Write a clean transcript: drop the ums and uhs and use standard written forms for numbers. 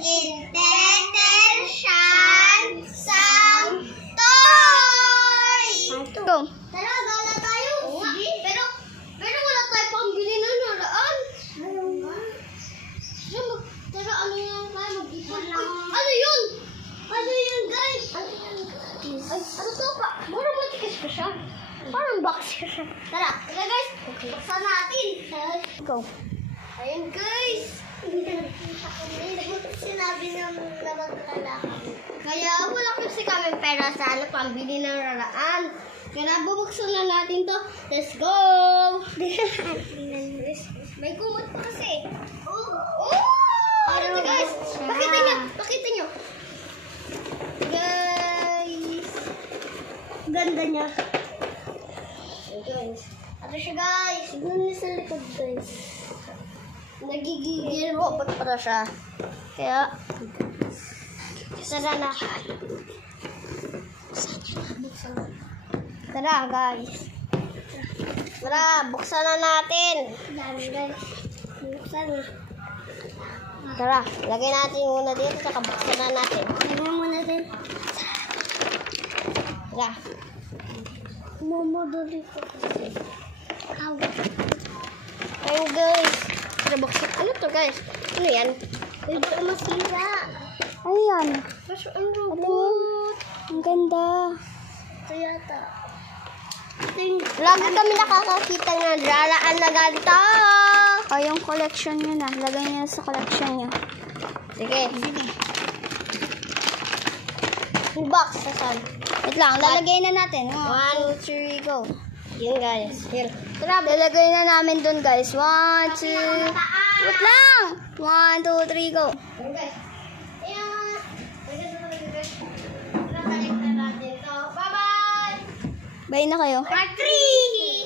intention some toy. Go. Tara, gala tayo. Pero wala tayo pambili ng naraan. Tara, ano yan tayo? Mag-ipon. Ano yun? Ano yun, guys? Ay, ano to pa? Parang matikas ka siya. Parang box ka siya. Tara, guys. Buksan natin. Go. Ayun, guys. Sinabi nang nabagkala kami. Kaya wala kasi kami pera sa pambili ng raraan. Kaya bubuksan na natin to. Let's go! May kumot pa kasi. Ano to, guys? Pakita nyo. Guys. Ganda niya. Guys. Ito siya, guys. Tignan niyo sa likod, guys. Nagigigil mo. Ba't para siya? Kaya, tara na. Tara, guys. Tara, buksan na natin. Dami, guys. Buksan na. Tara, lagay natin muna dito, saka buksan na natin. Lagay muna din. Tara. Mamadali ko kasi. Ayun, guys. Tara, buksan. Ano to, guys? Ano yan? Uy, baka masira. Ayan. Mas ang robot. Ang ganda. Ito yata. Lagi kami nakakakita ng raraan na ganito. O, yung collection nyo na. Lagay nyo sa collection nyo. Sige. Yung box, saan? Wait lang, lalagay na natin. 1, 2, 3, go. Yun, guys. Here. Tara, lalagay na namin dun, guys. 1, 2. Wait lang. 1, 2, 3, go. Yun, guys. Ayan. Tara, balik na natin to. Bye-bye! Bye na kayo. Part 3!